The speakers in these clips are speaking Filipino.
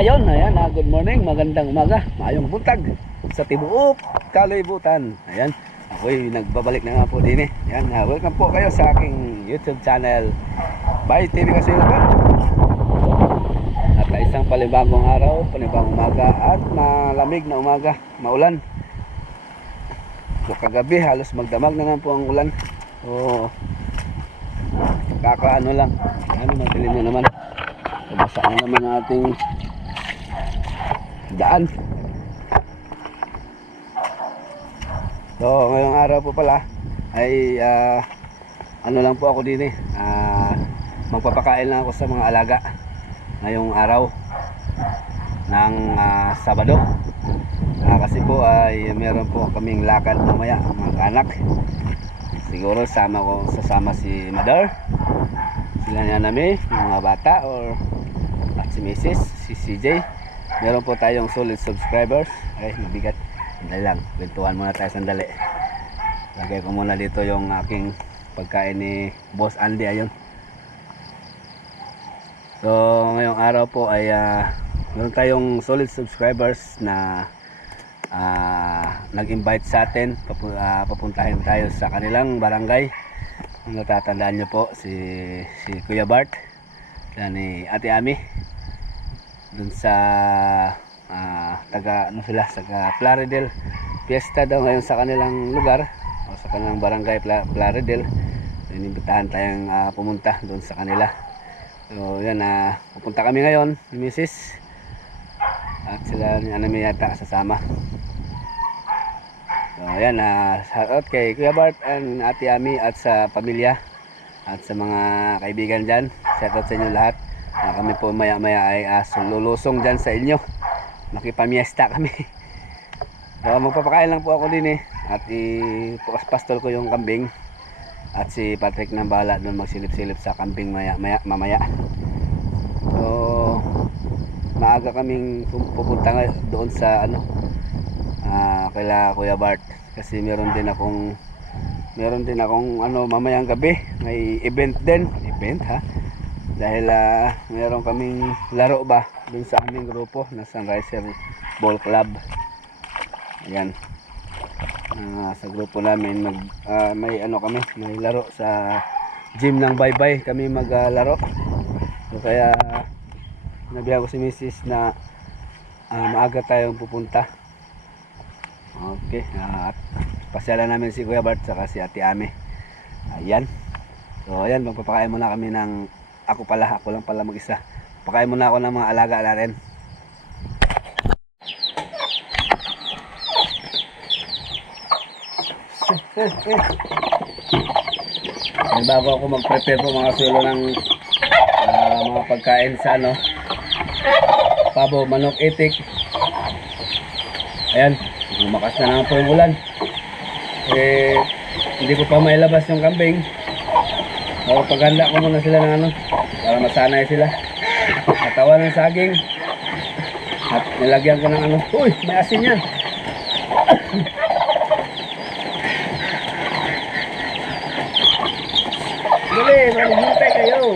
Ayon, ayan, good morning, magandang umaga, maayong buntag sa tibuok kalibutan. Ayan, ako'y nagbabalik na nga po din eh. Ayan, welcome po kayo sa aking YouTube channel by TV Kasilva. At isang panibagong araw, panibagong umaga at malamig na umaga, maulan. So kagabi halos magdamag na nga po ang ulan. So kakaano lang, ano, matilim na naman. Basa na naman ang ating daan. So ngayong araw po pala ay ano lang po ako din eh, magpapakain lang ako sa mga alaga ngayong araw ng Sabado. Kasi po ay meron po kaming lakad mamaya mga anak. Siguro sasama si Mother, sila niya namin, yung mga bata at si Mrs. si CJ. Meron po tayong solid subscribers. Ay, mabigat. Sandali lang, kwentuhan muna tayo sandali. Lagay ko muna dito yung aking pagkain ni Boss Andy. Ayun. So ngayong araw po ay meron tayong solid subscribers na nag-invite sa atin. Papuntahin tayo sa kanilang barangay. Kung natatandaan nyo po si Kuya Bart yan ni Ate Ami dun sa sila sa Plaridel. Fiesta daw ngayon sa kanilang lugar o sa kanilang barangay Plaridel. So inimbitahan tayong pumunta dun sa kanila. So yan, pupunta kami ngayon ni Mrs. at sila ni Anami yata sasama. So yan, shout out kay Kuya Bart and Ate Ami at sa pamilya at sa mga kaibigan dyan. Shout out sa inyo lahat. Kami po maya ay lulusong dyan sa inyo, makipamiesta kami. So magpapakain lang po ako din eh, at ipastol ko yung kambing at si Patrick nang bahala doon magsilip-silip sa kambing mamaya. So maaga kaming pupunta doon sa kaila Kuya Bart kasi meron din akong mamayang gabi may event dahil meron kaming laro ba dun sa aming grupo na Sunriser Ball Club. Ayan, sa grupo namin may laro sa gym ng Baybay kami maglaro. So kaya nabiyago si Mrs. na maaga tayong pupunta. Okay, at pasyalan namin si Kuya Bart saka si Ate Ame. Ayan. So ayan, magpapakain muna kami ng ako lang pala mag-isa. Pakain muna ako ng mga alaga na rin. Bago ako mag-prepare po mga sulo ng mga pagkain sa pabo, manok, itik. Ayan, lumakas na naman po yung ulan. Hindi ko pa mailabas yung kambing. O paghanda ko muna sila ng para masanay sila. Katawan ng saging at nilagyan ko ng uy, may asin yan. Dali, maghintay kayo.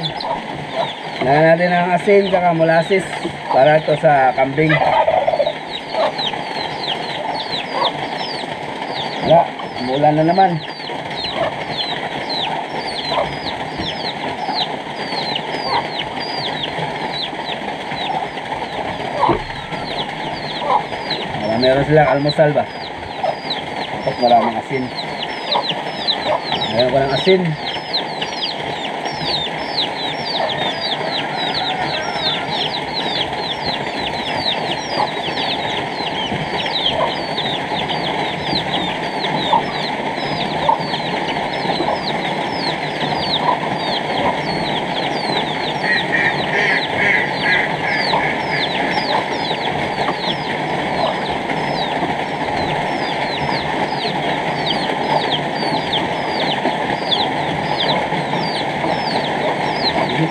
Lagyan natin ang asin saka molasses para ito sa kambing. Wala, umulan na naman. Meron silang almusal ba? Tapos maraming asin. Meron ko ng asin.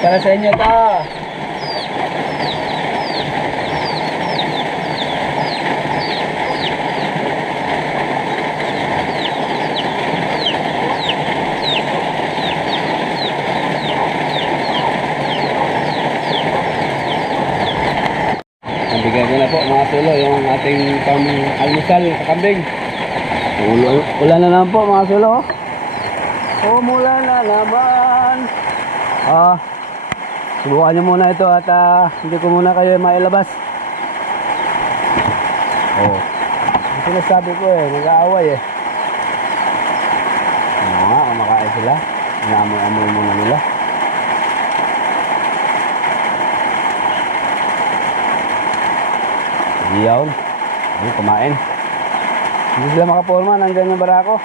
Para sa inyo to. ating pang almusal na kakambing. Ulan na naman po mga sulo. Umulan na naman. Subukan nyo muna ito at hindi ko muna kayo mailabas. Ito na sabi ko nag-aaway kumakain sila. Inamoy-amoy muna nila. Iyaw. Kumain. Hindi sila makaporma. Nandyan yung barako.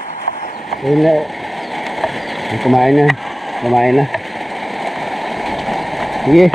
Yun na. Kumain na. Kumain na. Sige.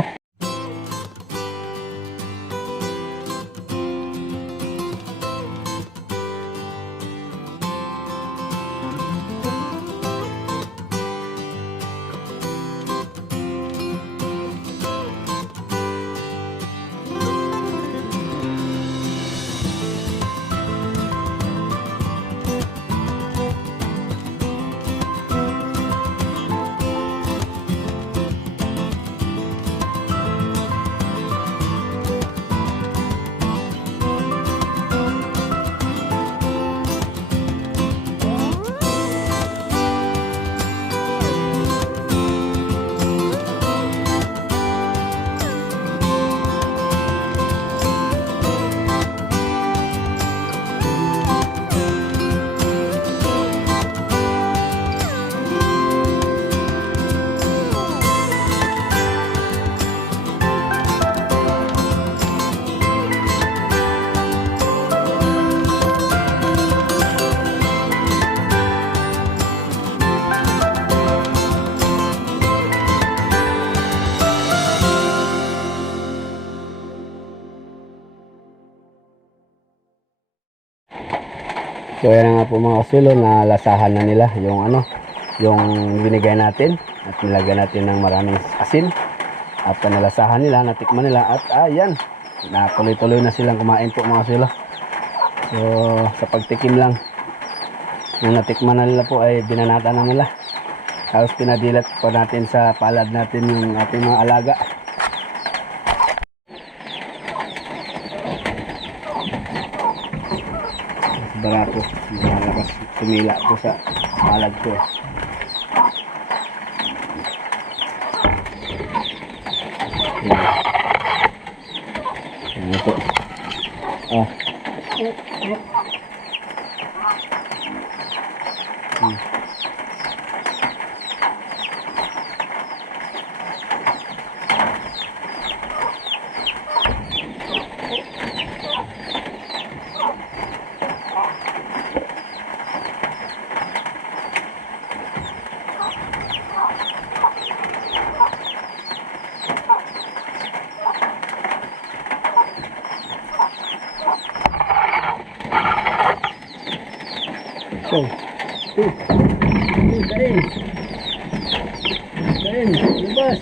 So yan nga po mga kasulo, nalasahan na nila yung binigay natin at nilagyan natin ng maraming asin at nalasahan nila, natikman nila at ayan, natuloy-tuloy na silang kumain po mga kasulo. So sa pagtikim lang nung natikman na nila po ay binanata na nila, tapos pinadilat po natin sa palad natin yung ating mga alaga. Barako, lumalabas, tumila ko sa palad ko. Yan po. Kain, lubas.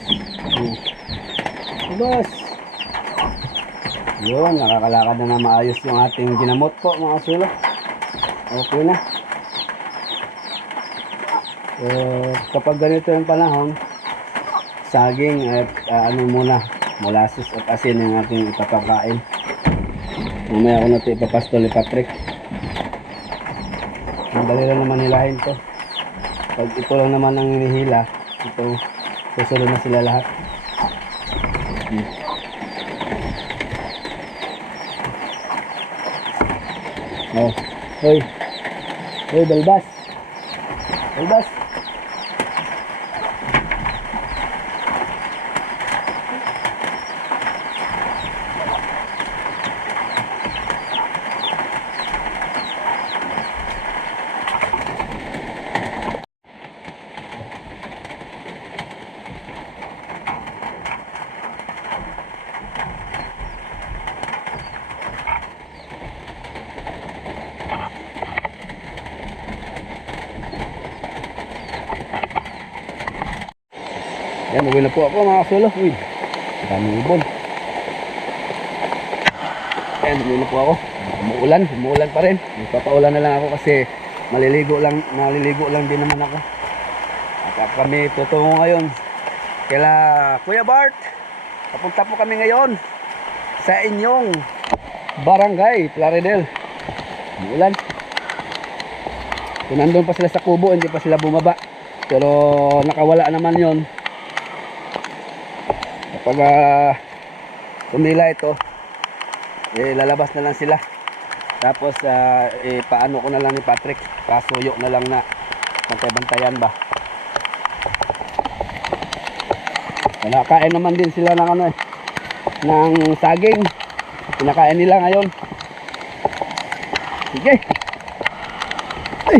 Lubas. Yun, nakakalakad na maayos yung ating ginamot po mga kasulo. Okay na. Kapag ganito yung panahon, saging at molasses at asin yung ating ipapakain. Mamaya ko na ito ipapastol ni Patrick. Madali lang naman hilahin to. Pag ito lang naman ang hinihila, ito susunod na sila lahat. Hoy balbas. Balbas. Yan, uwi na po ako mga kasulo. Uy, daming ibon. Yan, uwi na po ako. Umuulan pa rin. Magpapaulan na lang ako kasi maliligo lang din naman ako. At kami tutungo ngayon kaila Kuya Bart. Papunta po kami ngayon sa inyong Barangay Plaridel. Umulan. Kung nandun pa sila sa kubo, hindi pa sila bumaba. Pero nakawala naman yon. Kapag tumila ito, lalabas na lang sila. Tapos paano ko na lang ni Patrick, pasuyo na lang na bantay-bantayan ba. Nakain naman din sila ng ano ng saging. Pinakain nila ngayon. Sige. Ay.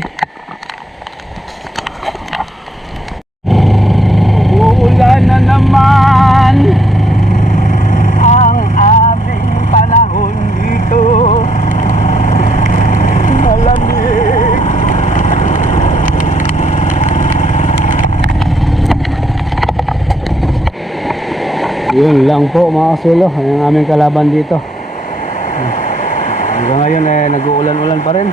Uulan na naman ang aming panahon dito. Malamig. Yun lang po mga kasulo, ang aming kalaban dito. Hanggang ngayon nag-uulan-ulan pa rin.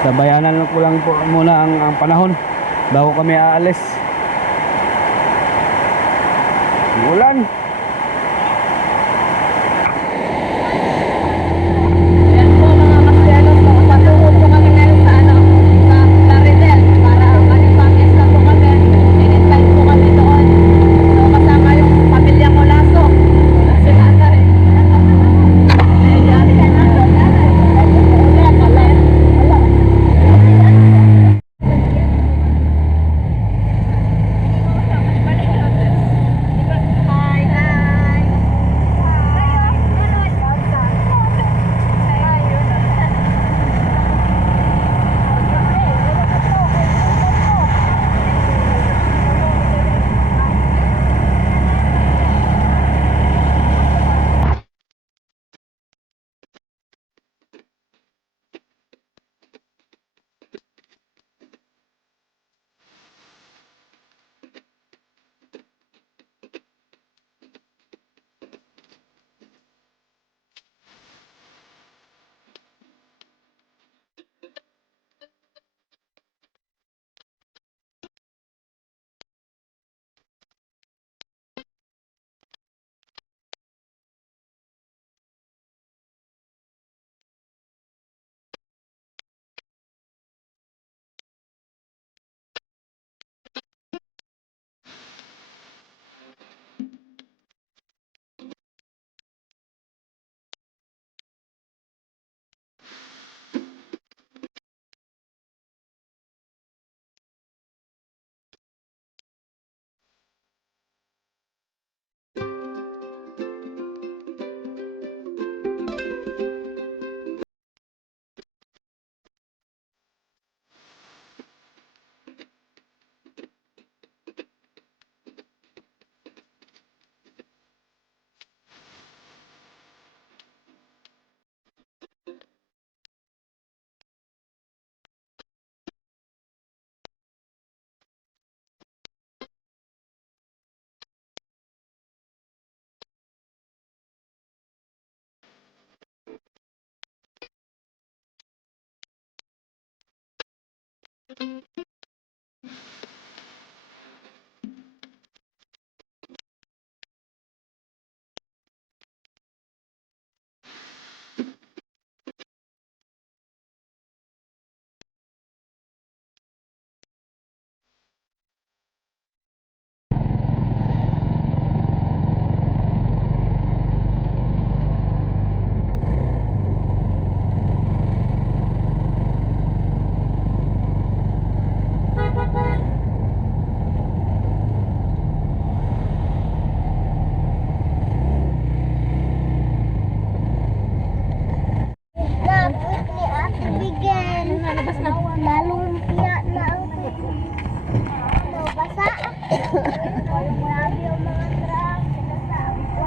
Tabayanan lang po muna ang panahon bago kami aalis. Ulan. Yan po mga kasyalos, patungo po kami ngayon sa sa Plaridel para manipangis na po kami. In-invite po kami doon. So kasama yung pamilya Molaso. Wala si nanay. Yan ka na. Ulan, wala. Hi, hi. Gabot ni Ate Bigyan. Nalabas na. Nalumpia na ang basa. Grabe yung mga truck. Sinasabi ko.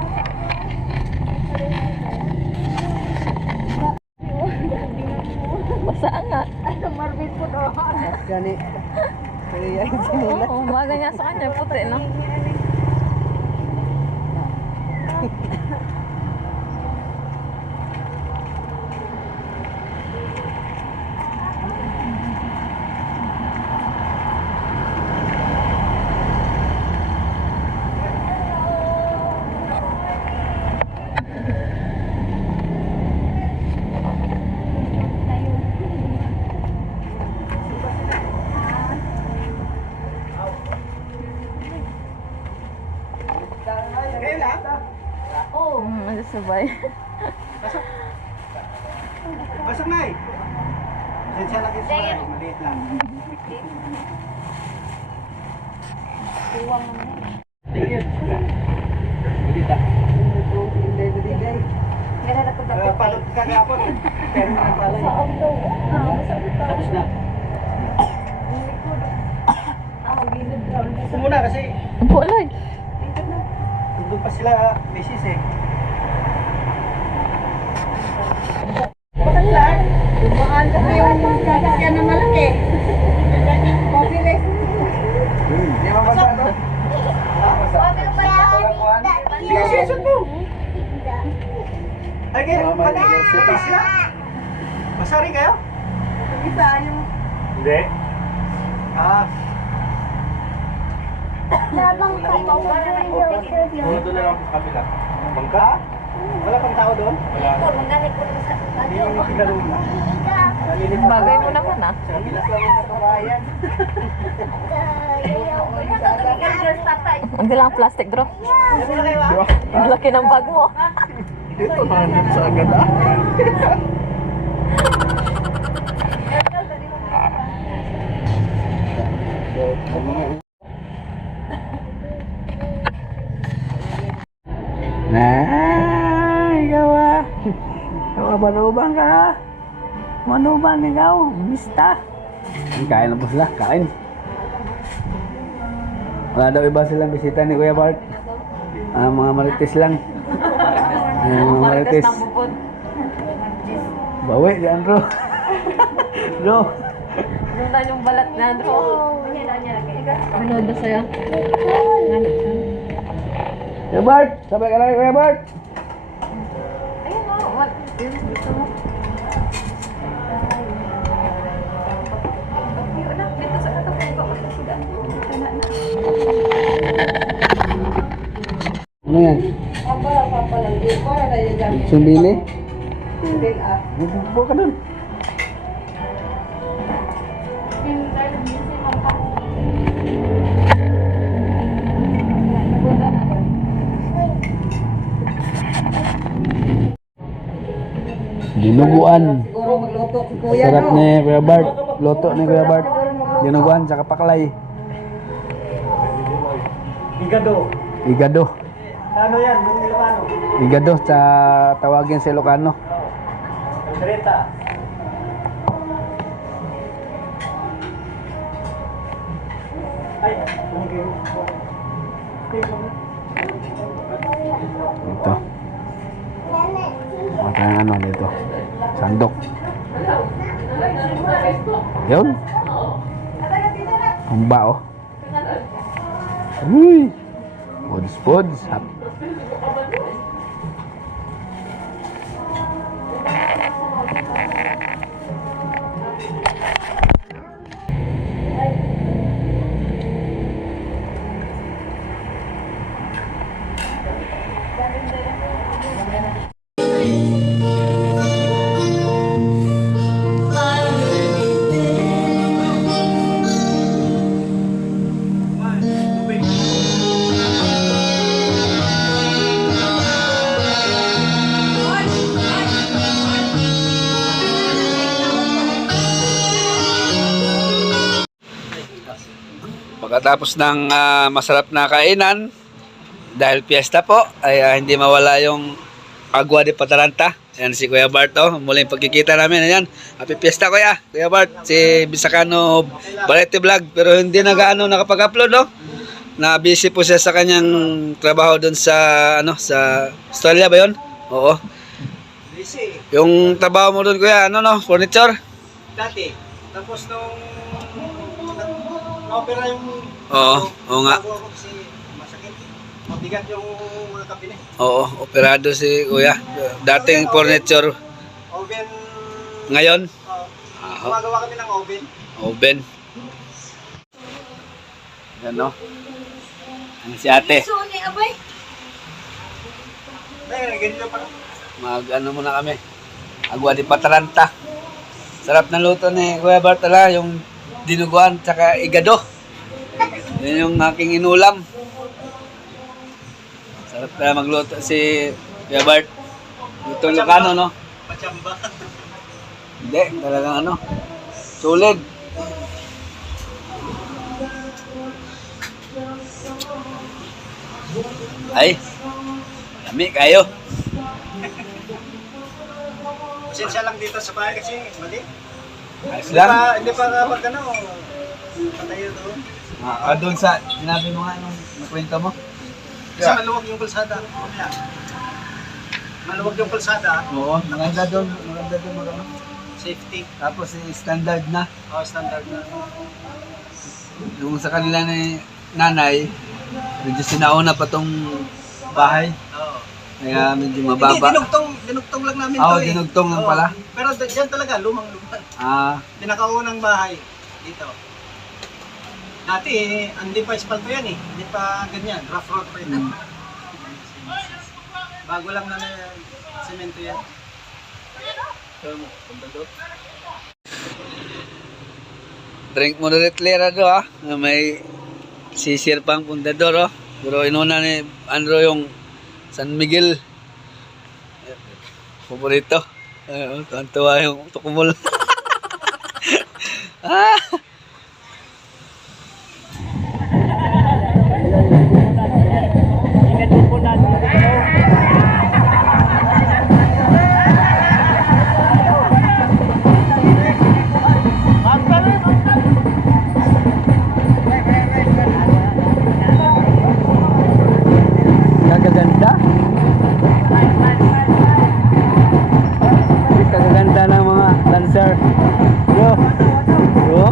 Basa nga. Marvin po doon. Gani. Kaya Oo, umaga nga sa kanya. Puti, no? Nagsabay. Pasok na eh. Pasensya na kita. Maliit lang. Tingin. Balita. Palot ka gapon. Pero na pala. Tapos na. Gusto mo na kasi Bulag. doon pa sila misis eh. Mahal ko yung sasakyan na malaki. Coffee race. Di ba basa to? Sige, sige, sud mo. Ay, kayo, mag-sipis sila. Masari kayo? Isa yung Hindi. Ah, labang kapaw ba na yung doon na lang sa kapila. Bangka? Wala pang tao doon? Wala. Magalit ko sa Hindi mo makigalong na. Bagay mo naman ah. Bilas lang sa kabayan. Hindi lang plastic bro. Wala kayo ah? Ang laki ng bag mo. Ito na sa agad ah. Ikaw ah. Ikaw manubang ka. Manubang ikaw. Mista. Kain na po sila. Kain. Wala daw iba silang bisita ni Kuya Bart. Mga marites lang. Mga marites. Bawi dyan bro. Bro. Yung na yung balat na Andro. Ano ba sa'yo? Kuya Bart. Sabay ka lang Kuya Bart. Ayun o. What? Yun, gusto mo. Ano yan? Sumbili? Buka ka dun. Dinuguan. siguro magluto si Kuya. Sarap ni Kuya Bart. Luto ni Kuya Bart. Dinuguan sa paklay. Igado. Igado. Ano yan? Yung Ilocano. Igado sa tawagin sa Ilocano. Kaldereta. Ay, okay. Ito. Matang ano dito. Sandok. Yun. Humba oh. Uy. Pods pods. Pagkatapos ng masarap na kainan, dahil piyesta po, ay hindi mawala yung Agua de Pataranta. Ayan si Kuya Bart, oh. Muling pagkikita namin. Ayan, happy piyesta Kuya. Kuya Bart, si Bisacano Variety Vlog. Pero hindi nakapag-upload, no? Na busy po siya sa kanyang trabaho doon sa, sa Australia ba yun? Oo. Busy. Yung trabaho mo doon Kuya, furniture? Dati. Tapos nung na-opera yung Oo nga. bago ako kasi masakit. Mabigat yung mga kabine. Oo, operado si Kuya. Dating furniture. Oven. Ngayon, Gumagawa kami ng oven. oven. Yan, no? Ano si ate? Suni, abay. Ay, ganito pa. Muna kami. Agua de Pataranta. Sarap na luto ni Kuya Bartala, yung dinuguan tsaka igado. Yan yung aking inulam. Sarap na magluto si Kuya Bart. Ito Ilocano, no? Pachamba. Hindi, talagang ano. Solid. Ay, dami kayo. Pasensya lang dito sa bahay kasi mali. Ayos lang. Hindi pa kapag ano, patayo doon. Doon sa, sinabi mo nga nung nakwento mo. Kasi maluwag yung kalsada. Mamaya. Maluwag yung kalsada. Oo, maganda doon, maganda. Safety. Tapos standard na. Oh, standard na. Yung sa kanila ni nanay, medyo sinauna pa tong bahay. Oo. Kaya medyo Hindi, mababa. dinugtong lang namin Oo, to eh. dinugtong lang Oo. pala. Pero dyan talaga, lumang-luman. Ah, Pinakaunang bahay dito. Dati eh, hindi pa espalto yan eh. Hindi pa ganyan, rough road pa ito. Hmm. Bago lang na semento yan. drink moderate do ha. May sisir pang pundador oh. Pero inuna ni Andrew yung San Miguel. Paborito. Tuwa yung tukumol. Ah! Kagaganda. Kagaganda ng mga dancer. Yo. Yo.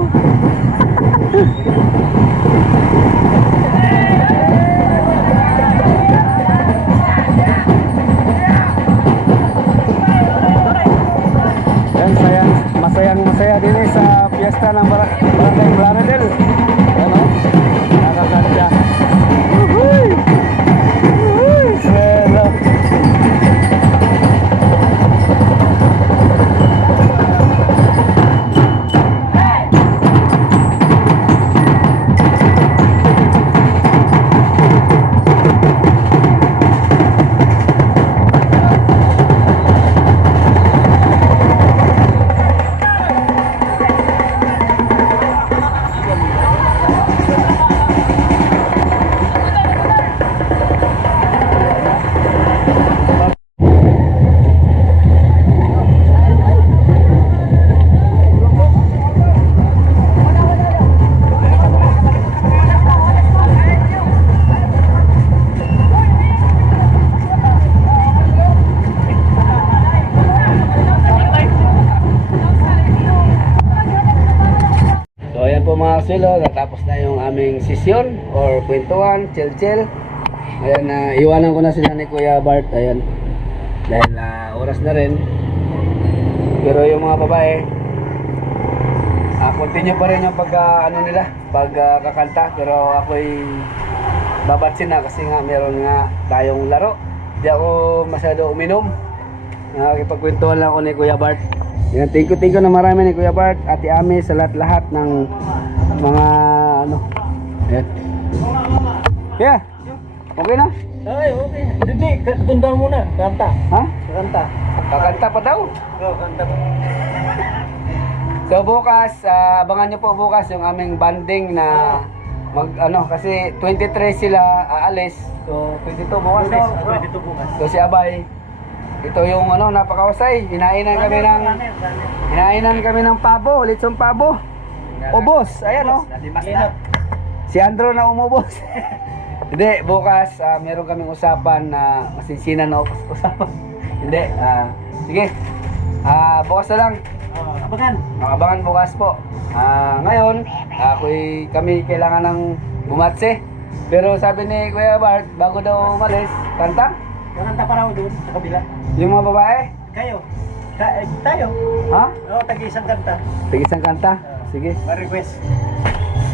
Yan, masayang din sa piyesta ng Barangay Blaredel. Yan o. Nakakanta. Uhuy! Uhuy! Swelo. So ayan po mga kasulo, natapos na yung aming sesyon or kwentuhan, chill. Ayan, iwanan ko na sila ni Kuya Bart, ayan. Dahil oras na rin. Pero yung mga babae, continue pa rin yung pagkakanta. Pero ako'y babatsin na kasi nga meron nga tayong laro. Hindi ako masyado uminom. Nakikipagkwentuhan lang ako ni Kuya Bart. Yan, thank you na marami ni Kuya Bart, Ate Ami, sa lahat ng mga ano. Ayan. Yeah. Okay na? Ay, okay. Hindi, tundan muna. Kanta. Ha? Kanta. Kakanta pa daw. Oo, kanta. So bukas, abangan nyo po bukas yung aming banding na kasi 23 sila aalis. So 22 bukas no? 22 bukas. So si Abay, ito yung napakahusay. Hinainan kami ng pabo, litsong pabo. Ubos, ayan oh. Si Andrew na umubos. Hindi, bukas meron kaming usapan na masinsinan na usapan. Hindi, sige. Bukas na lang. Abangan bukas po. Ngayon, kami kailangan ng bumatse. Pero sabi ni Kuya Bart, bago daw umalis, kanta. Kanta pa raw doon sa kabila. Yung mga babae? Kayo. Tayo. Ha? Oo, tag-isang kanta. Tigisang kanta? Sige. Ma-request.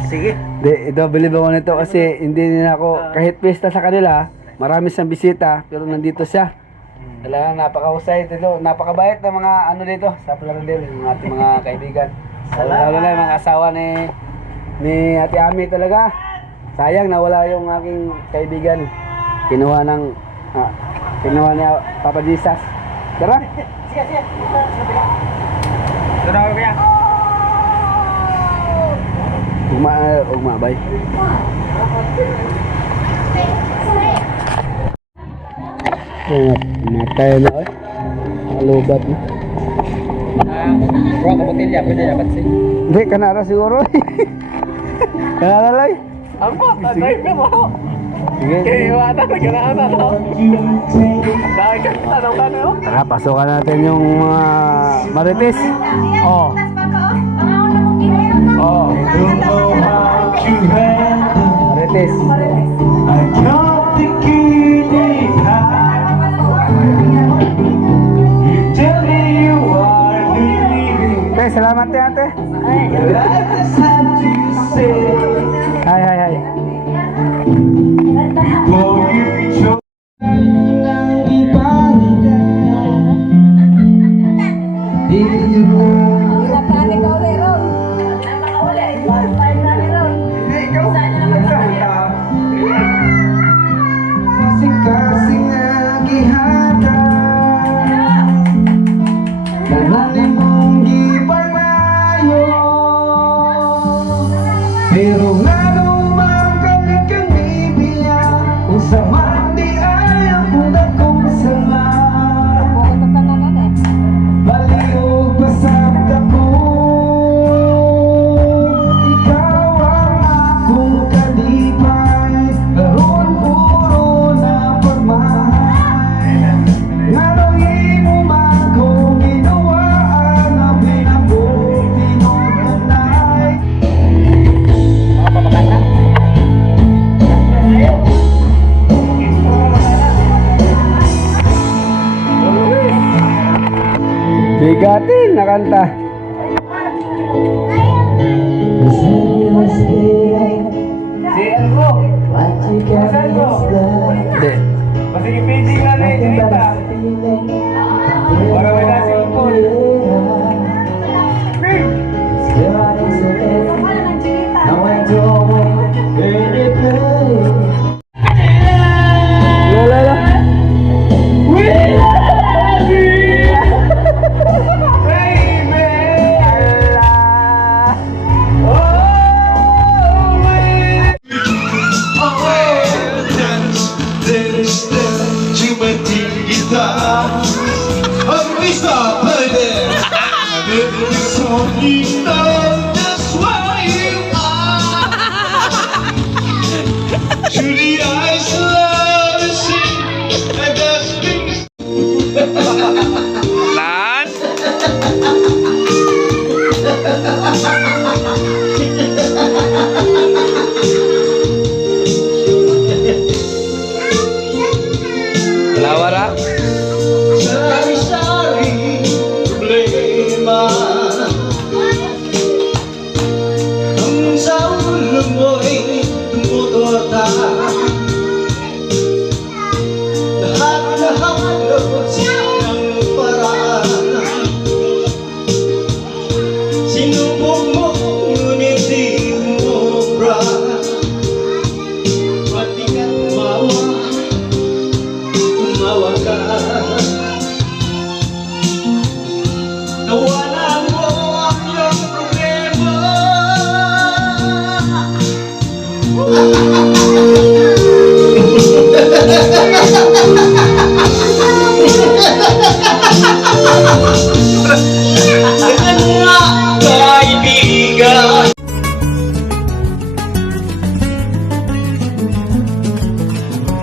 Sige. Ito, believe ako nito kasi hindi nila ako, kahit pista sa kanila, marami siyang bisita, pero nandito siya. Talagang napakahusay dito, napakabait ng mga dito sa Plaridel, yung ating mga kaibigan. Lalo na yung mga asawa ni Ate Ami talaga. Sayang nawala yung aking kaibigan. Kinuha ng Kinuha niya Papa Jesus. Tara. Sige, sige. Doon ako kaya. Ugma, bay. Matay na eh. Alubat na. Bro, kabutilya, pwede dapat siya. Hindi, kanara siguro. Kanara lang. Apa? Tayo ka mo. Sige. Iwata na ganaan na no. Dahil ka tanong ka no. Tara, pasukan natin yung mga marites. Oh. Oh. Marites. Okay, salamat ya ate. Hai. Pero nga naman kalit kang ibiya kung sa mandi ay ang punta kong sama baliw pasabda ko ikaw ang akong kalipay karoon puro na pagmahal nga nang inuman kong ginawaan na pinabuti nung nanay. Bigatin na kanta. Hindi. Masih piting na na cerita. Para may nasilpon. Big! La. To the ice